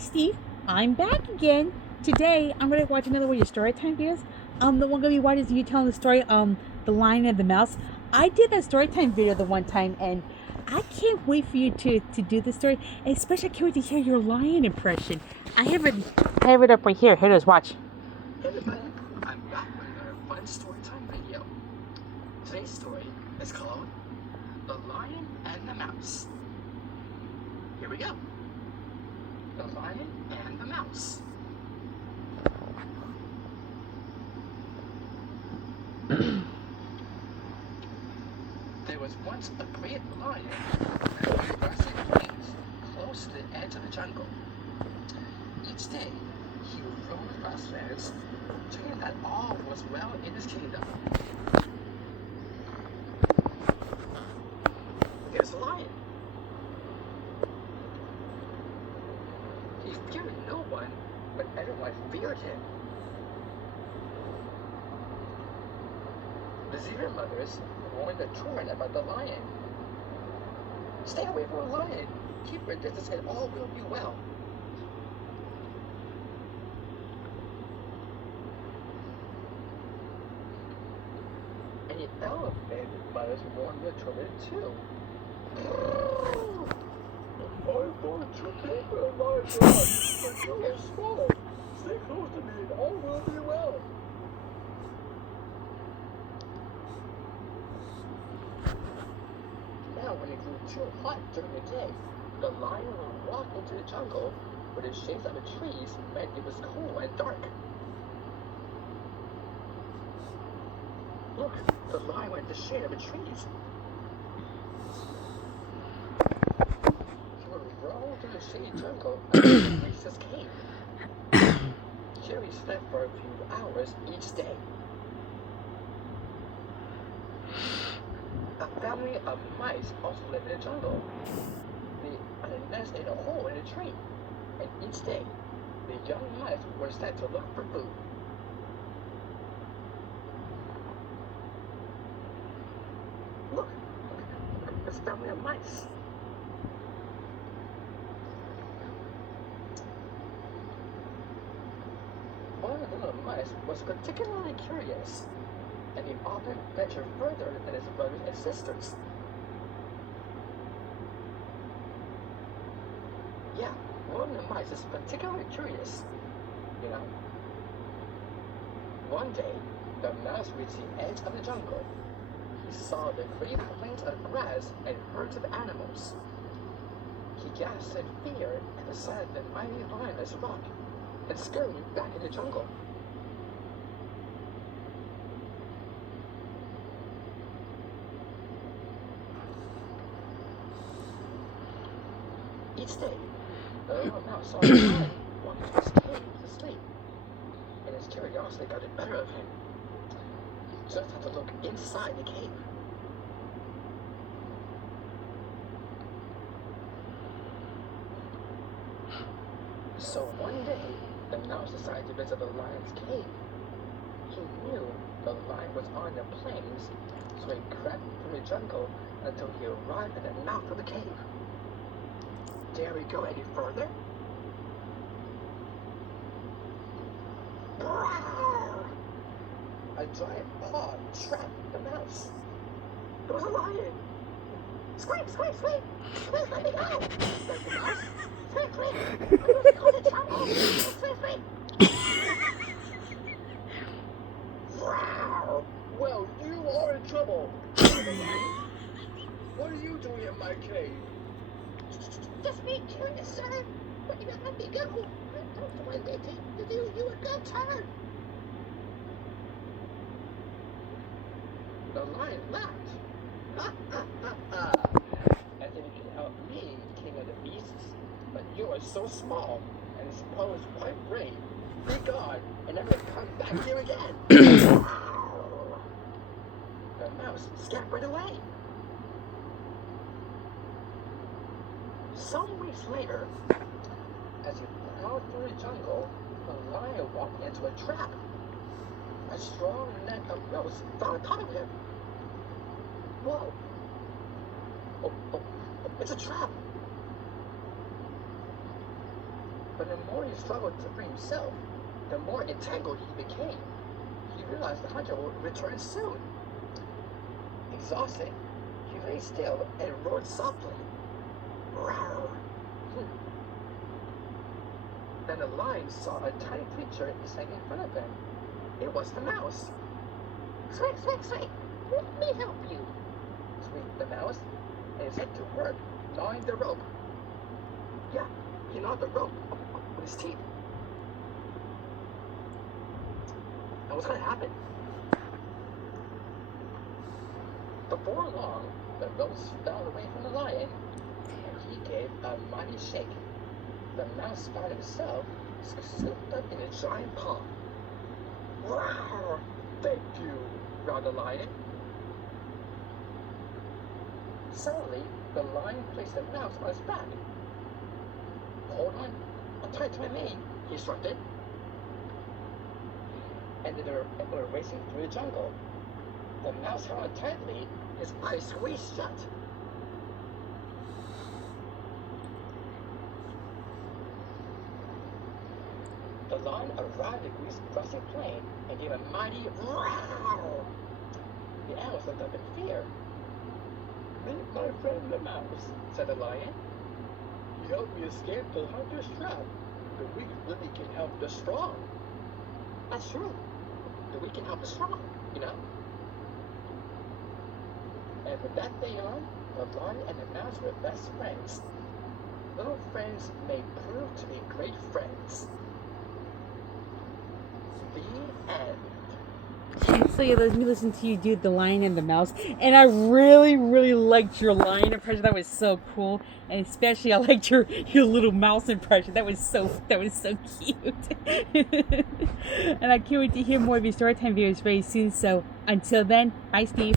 Steve. I'm back again. Today, I'm going to watch another one of your story time videos. The one going to be watching is you telling the story, The Lion and the Mouse. I did that story time video the one time, and I can't wait for you to do this story. And especially, I can't wait to hear your lion impression. I have it up right here. Here it is. Watch. Hey everybody, I'm back with another fun story time video. Today's story is called The Lion and the Mouse. Here we go. The Lion and the Mouse. There was once a great lion that lived rustic plains close to the edge of the jungle. Each day, he would roam across lands, checking that all was well in his kingdom. There's a lion. He feared no one, but everyone feared him. The zebra mothers warned the children about the lion. Stay away from the lion. Keep your distance and all will be well. And the elephant mothers warned the children too. I want to keep a large one, but you are small. Stay close to me and all will be well. Now, when it grew too hot during the day, the lion would walk into the jungle where the shades of the trees meant it was cool and dark. Look, the lion went in the shade of the trees. He would roll through the shady jungle until he reached his cave. Here he slept for a few hours each day. A family of mice also lived in the jungle. They had a nest in a hole in a tree, and each day, the young mice were sent to look for food. Look, it's a family of mice. One of the little mice was particularly curious, and he often ventured further than his brothers and sisters. Yeah, one of the mice is particularly curious, you know. One day, the mouse reached the edge of the jungle. He saw the great plains of grass and herds of animals. He gasped in fear at the sight of the mighty lioness rock and scurried back in the jungle. Each day, the little mouse saw the lion walk into his cave to sleep, and his curiosity got the better of him. He just had to look inside the cave. So one day, the mouse decided to visit the lion's cave. He knew the lion was on the plains, so he crept through the jungle until he arrived at the mouth of the cave. Dare we go any further? A giant paw trapped the mouse. It was a lion. Squeak, squeak, squeak! Please let me go! Said the mouse. Squeak, squeak! I'm going to cause a trouble! Squeak, squeak! Wow! Well, you are in trouble! What are you doing in my cave? Just being curious, sir. But you let me go. I don't want to do you a good turn. The lion laughed. Ha ha ha ha. As if you can help me, king of the beasts. But you are so small and suppose quite brave. Be gone and never come back here again. The mouse scampered away. Some weeks later, as he prowled through the jungle, the lion walked into a trap. A strong net of ropes found a top of him. Whoa! Oh, it's a trap! But the more he struggled to free himself, the more entangled he became. He realized the hunter would return soon. Exhausted, he lay still and roared softly. Rawr. Then the lion saw a tiny creature standing in front of him. It was the mouse. Squeak, squeak, squeak. Let me help you, squeaked the mouse, and set to work gnawing the rope. Yeah, he gnawed the rope with his teeth. And what's going to happen? Before long, the rope fell away from the lion, and he gave a mighty shake. The mouse found himself scooped up in a giant paw. Wow! Thank you, growled the lion. Suddenly, the lion placed the mouse on his back. Hold on, I'll tie it to my mane, he instructed. And they were racing through the jungle. The mouse held on tightly, his eyes squeezed shut. The lion arrived at Greece's grassy plain and gave a mighty roar. The animals looked up in fear. Meet my friend the mouse, said the lion. He helped me escape the hunter's trap. The weak really can help the strong. That's true. The weak can help the strong, you know. And from that day on, the lion and the mouse were best friends. Little friends may prove to be great friends. The end. So yeah, let me listen to you do The Lion and the Mouse. And I really, really liked your lion impression. That was so cool. And especially I liked your little mouse impression. That was so cute. And I can't wait to hear more of your Storytime videos very soon. So until then, bye Steve.